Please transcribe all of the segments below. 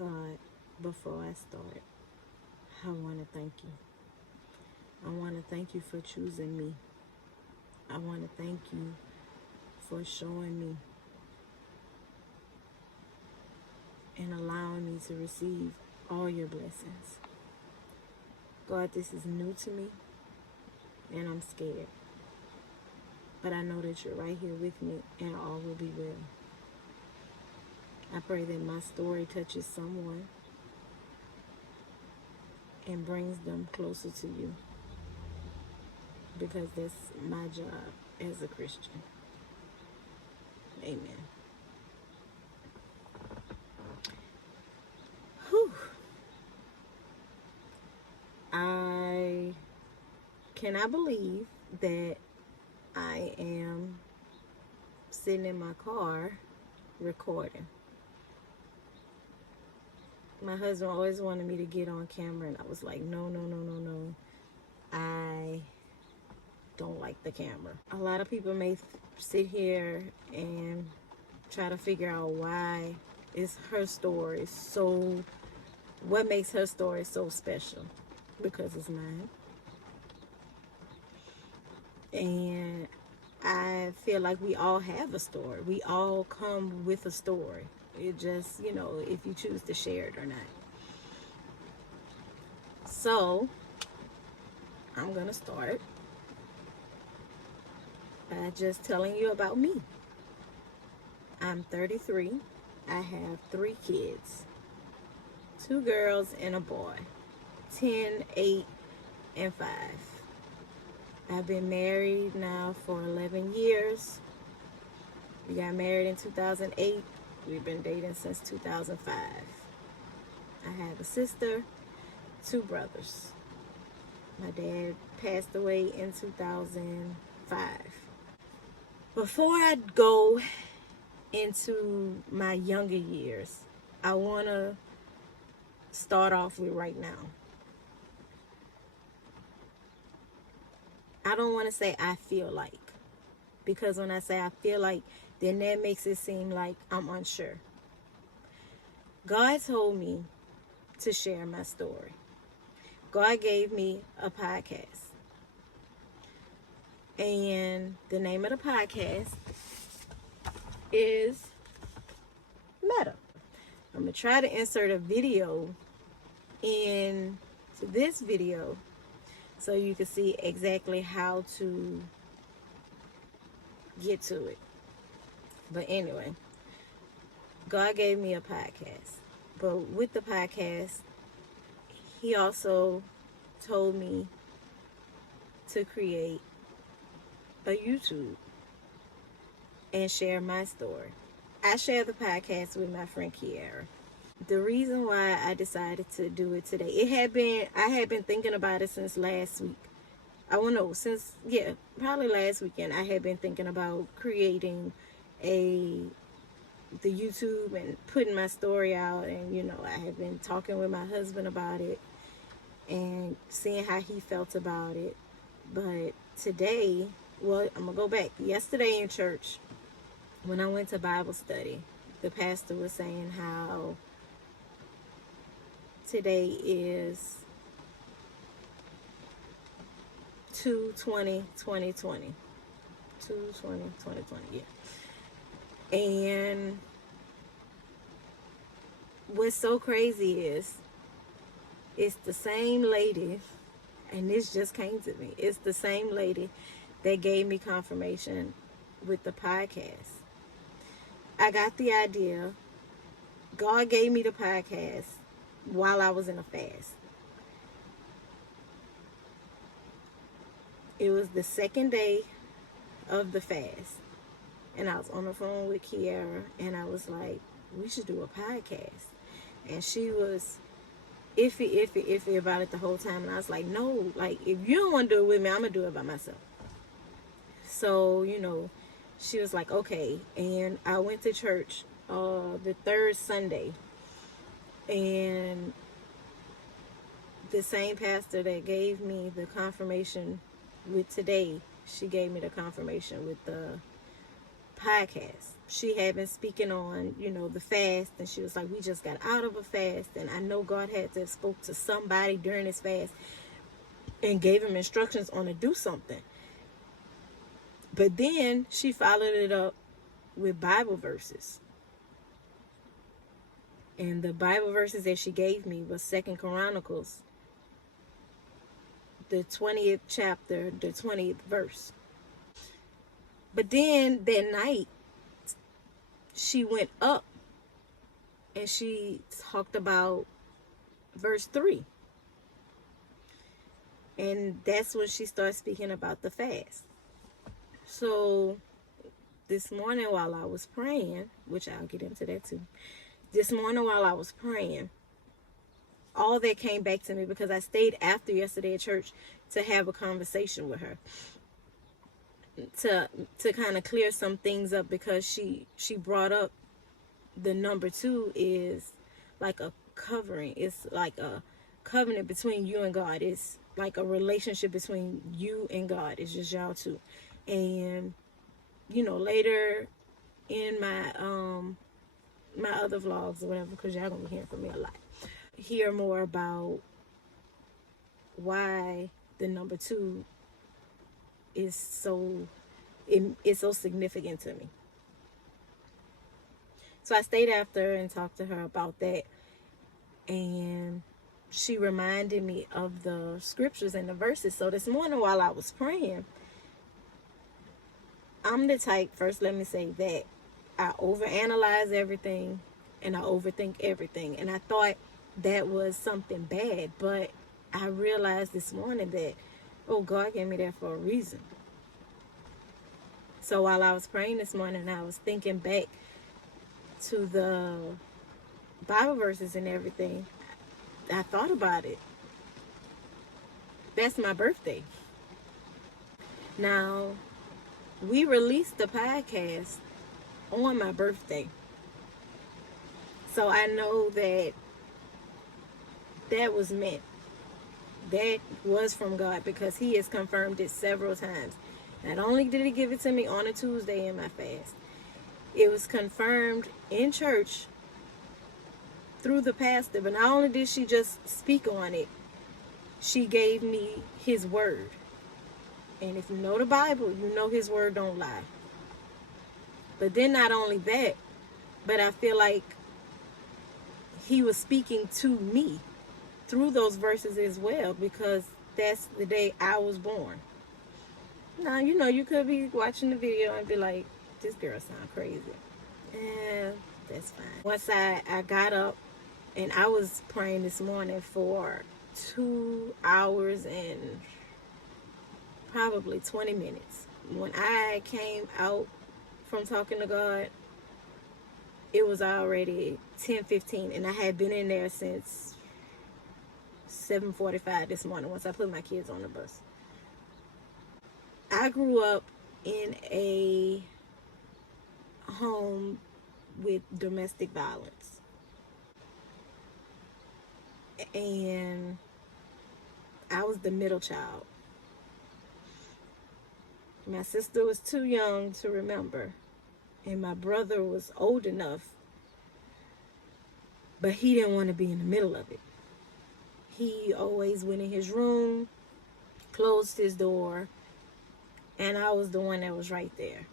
God, before I start, I want to thank you. I want to thank you for choosing me. I want to thank you for showing me and allowing me to receive all your blessings. God, this is new to me and I'm scared. But I know that you're right here with me and all will be well. I pray that my story touches someone and brings them closer to you, because that's my job as a Christian. Amen. Whew. I cannot believe that I am sitting in my car recording. My husband always wanted me to get on camera, and I was like, no, no, no, no, no. I don't like the camera. A lot of people may sit here and try to figure out why is her story so, what makes her story so special? Because it's mine. And I feel like we all have a story. We all come with a story. It just, if you choose to share it or not. So, I'm going to start by just telling you about me. I'm 33. I have 3 kids. 2 girls and a boy. 10, 8, and 5. I've been married now for 11 years. We got married in 2008. We've been dating since 2005. I have a sister, 2 brothers. My dad passed away in 2005. Before I go into my younger years, I want to start off with right now. I don't want to say I feel like, because when I say I feel like, then that makes it seem like I'm unsure. God told me to share my story. God gave me a podcast. And the name of the podcast is Meta. I'm going to try to insert a video into this video so you can see exactly how to get to it. But anyway, God gave me a podcast. But with the podcast, He also told me to create a YouTube and share my story. I share the podcast with my friend Kiara. The reason why I decided to do it today, I had been thinking about it since last week. I don't know, probably last weekend. I had been thinking about creating the YouTube and putting my story out, and I had been talking with my husband about it and seeing how he felt about it. But today, I'm gonna go back. Yesterday in church, when I went to Bible study, the pastor was saying how today is 2/20/2020. 2/20/2020, yeah. And what's so crazy is it's the same lady, and this just came to me. It's the same lady that gave me confirmation with the podcast. I got the idea. God gave me the podcast while I was in a fast. It was the second day of the fast. And I was on the phone with Kiara, and I was like, we should do a podcast. And she was iffy about it the whole time. And I was like, no, if you don't want to do it with me, I'm going to do it by myself. So, she was like, okay. And I went to church the 3rd Sunday. And the same pastor that gave me the confirmation with today, she gave me the confirmation with the podcast. she had been speaking on, the fast, and she was like, we just got out of a fast, and I know God had to have spoke to somebody during this fast and gave him instructions on to do something. But then she followed it up with Bible verses. And the Bible verses that she gave me was 2nd Chronicles, the 20th chapter, the 20th verse. But then that night, she went up and she talked about verse 3. And that's when she started speaking about the fast. So this morning while I was praying, which I'll get into that too. This morning while I was praying, all that came back to me because I stayed after yesterday at church to have a conversation with her. To kind of clear some things up, because she brought up the number 2 is like a covering. It's like a covenant between you and God. It's like a relationship between you and God. It's just y'all two. And later in my my other vlogs or whatever, because y'all gonna be hearing from me a lot, hear more about why the number 2 is it's so significant to me. So I stayed after and talked to her about that, and she reminded me of the scriptures and the verses. So this morning while I was praying, I'm the type, first let me say that I overanalyze everything and I overthink everything, and I thought that was something bad, but I realized this morning that, God gave me that for a reason. So while I was praying this morning, I was thinking back to the Bible verses and everything. I thought about it. That's my birthday. Now, we released the podcast on my birthday. So I know that was meant. That was from God, because he has confirmed it several times. Not only did he give it to me on a Tuesday in my fast, it was confirmed in church through the pastor. But not only did she just speak on it, she gave me his word. And if you know the Bible, you know his word don't lie. But then not only that, but I feel like he was speaking to me through those verses as well, because that's the day I was born. Now, you could be watching the video and be like, this girl sound crazy. And that's fine. Once I got up, and I was praying this morning for 2 hours and probably 20 minutes. When I came out from talking to God, it was already 10:15, and I had been in there since 7:45 this morning once I put my kids on the bus. I grew up in a home with domestic violence, and I was the middle child. My sister was too young to remember, and my brother was old enough, but he didn't want to be in the middle of it. He always went in his room, closed his door, and I was the one that was right there.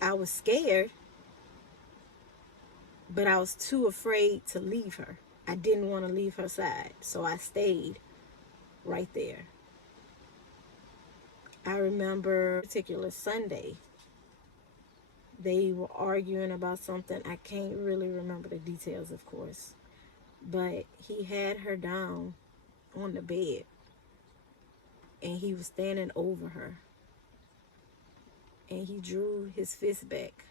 I was scared, but I was too afraid to leave her. I didn't want to leave her side, so I stayed right there. I remember a particular Sunday, they were arguing about something. I can't really remember the details, of course, but he had her down on the bed, and he was standing over her, and he drew his fist back.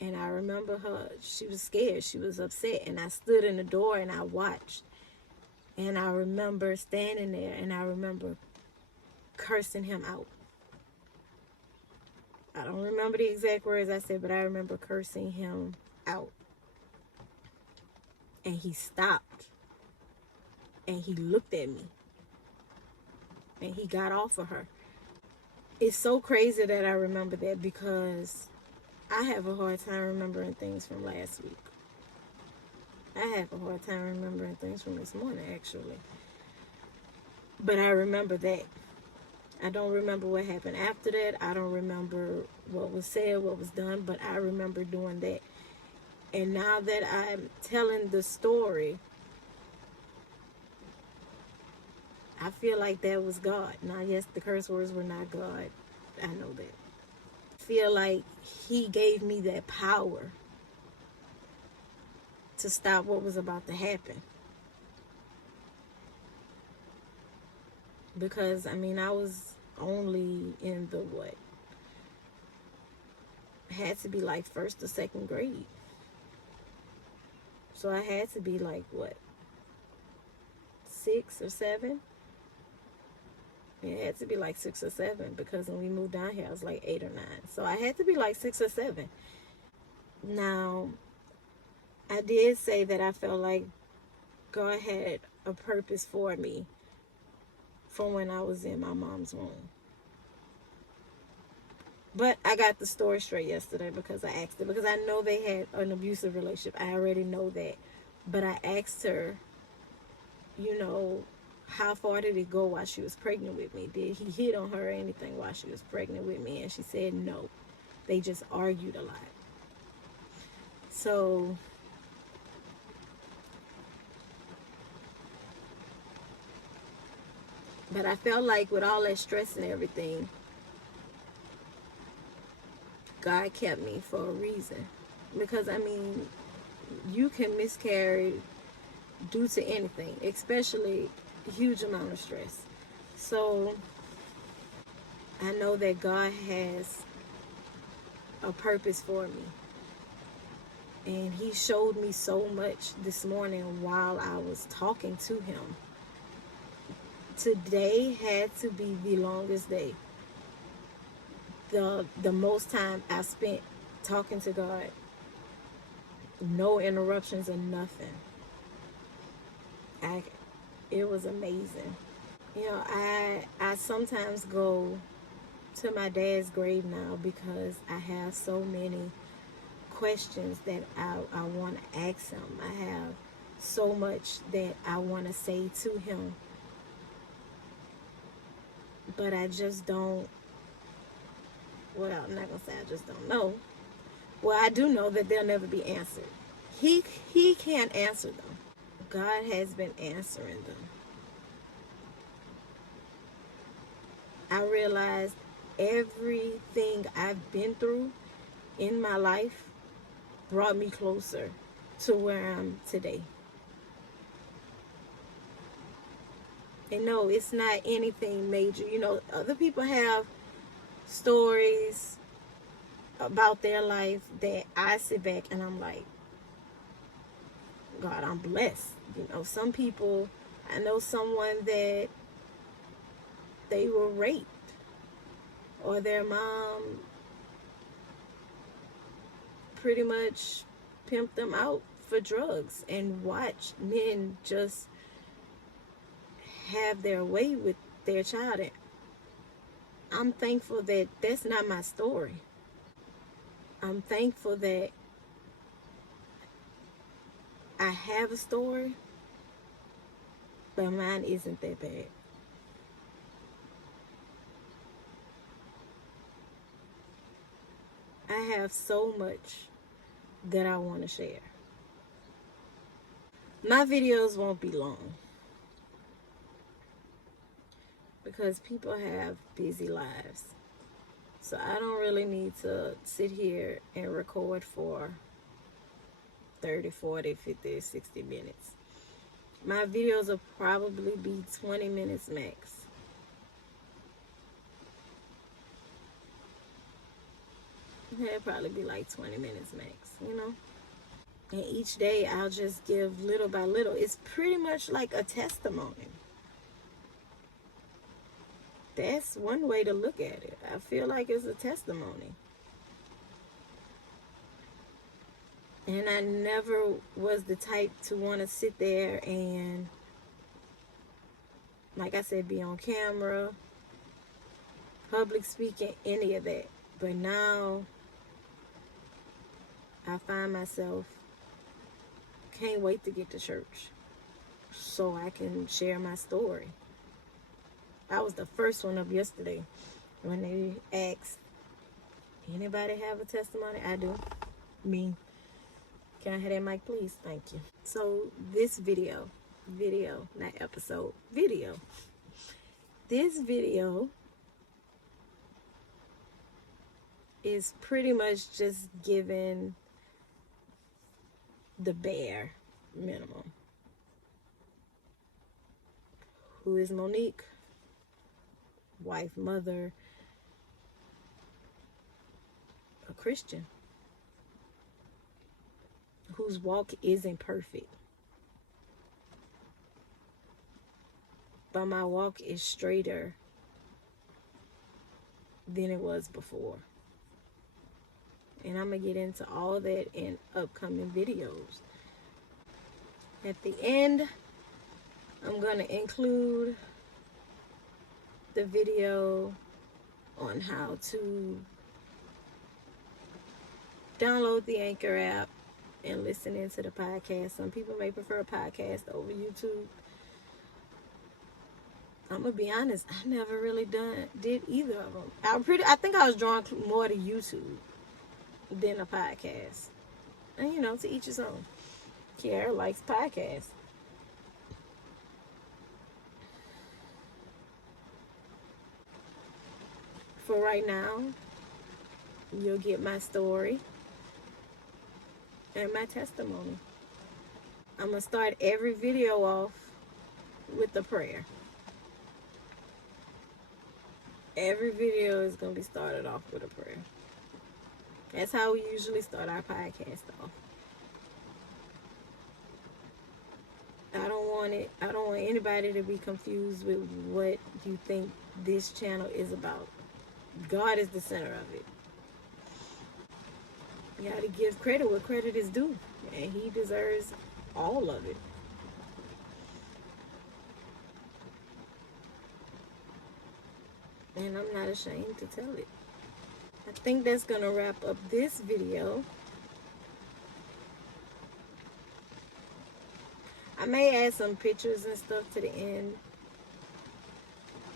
And I remember her, she was scared, she was upset, and I stood in the door and I watched. And I remember standing there, and I remember cursing him out. I don't remember the exact words I said, but I remember cursing him out. And he stopped, and he looked at me, and he got off of her. it's so crazy that I remember that, because I have a hard time remembering things from last week. I have a hard time remembering things from this morning, actually. But I remember that. I don't remember what happened after that. I don't remember what was said, what was done, but I remember doing that. And now that I'm telling the story, I feel like that was God. Now, yes, the curse words were not God. I know that. I feel like He gave me that power to stop what was about to happen. Because, I mean, I was only in the what? Had to be like first or second grade. So I had to be like what? 6 or 7? It had to be like 6 or 7, because when we moved down here, I was like 8 or 9. So I had to be like 6 or 7. Now, I did say that I felt like God had a purpose for me from when I was in my mom's womb. But I got the story straight yesterday because I asked her. Because I know they had an abusive relationship. I already know that. But I asked her, you know, how far did it go while she was pregnant with me? Did he hit on her or anything while she was pregnant with me? And she said no. They just argued a lot. So, but I felt like with all that stress and everything, God kept me for a reason. Because, I mean, you can miscarry due to anything, especially a huge amount of stress. So, I know that God has a purpose for me. And He showed me so much this morning while I was talking to Him. Today had to be the longest day. The most time I spent talking to God. No interruptions or nothing. It was amazing. You know, I sometimes go to my dad's grave now because I have so many questions that I want to ask him. I have so much that I want to say to him, but I just don't. Well, I'm not gonna say I just don't know. Well, I do know that they'll never be answered. He can't answer them. God has been answering them. I realized everything I've been through in my life brought me closer to where I'm today. And no, it's not anything major. You know, other people have stories about their life that I sit back and I'm like, God, I'm blessed. You know, some people, I know someone that they were raped, or their mom pretty much pimped them out for drugs, and watched men just have their way with their child. And I'm thankful that that's not my story. I'm thankful that I have a story, but mine isn't that bad. I have so much that I want to share. My videos won't be long because people have busy lives. So I don't really need to sit here and record for 30, 40, 50, 60 minutes. My videos will probably be 20 minutes max. It'll probably be like 20 minutes max, you know? And each day I'll just give little by little. It's pretty much like a testimony. That's one way to look at it. I feel like it's a testimony. And I never was the type to want to sit there and, like I said, be on camera, public speaking, any of that. But now I find myself can't wait to get to church so I can share my story. I was the first one up yesterday when they asked, anybody have a testimony? I do. Me. Can I have that mic, please? Thank you. So this video, not episode, video. This video is pretty much just giving the bare minimum. Who is Monique? Wife, mother, a Christian whose walk isn't perfect, but my walk is straighter than it was before. And I'm going to get into all that in upcoming videos. At the end, I'm going to include the video on how to download the Anchor app and listen into the podcast. Some people may prefer a podcast over YouTube. I'm going to be honest, I never really did either of them. I think I was drawn more to YouTube than a podcast. And to each his own. Kiara likes podcasts. For right now, you'll get my story and my testimony. I'm going to start every video off with a prayer. Every video is going to be started off with a prayer. That's how we usually start our podcast off. I don't want anybody to be confused with what you think this channel is about. God is the center of it. You got to give credit where credit is due, and He deserves all of it. And I'm not ashamed to tell it. I think that's going to wrap up this video. I may add some pictures and stuff to the end,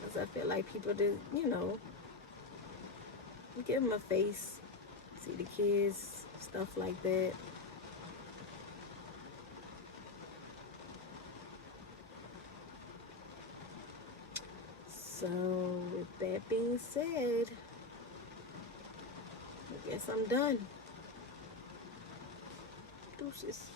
because I feel like people just, give them a face, see the kids, stuff like that. So, with that being said, I guess I'm done. Deuces.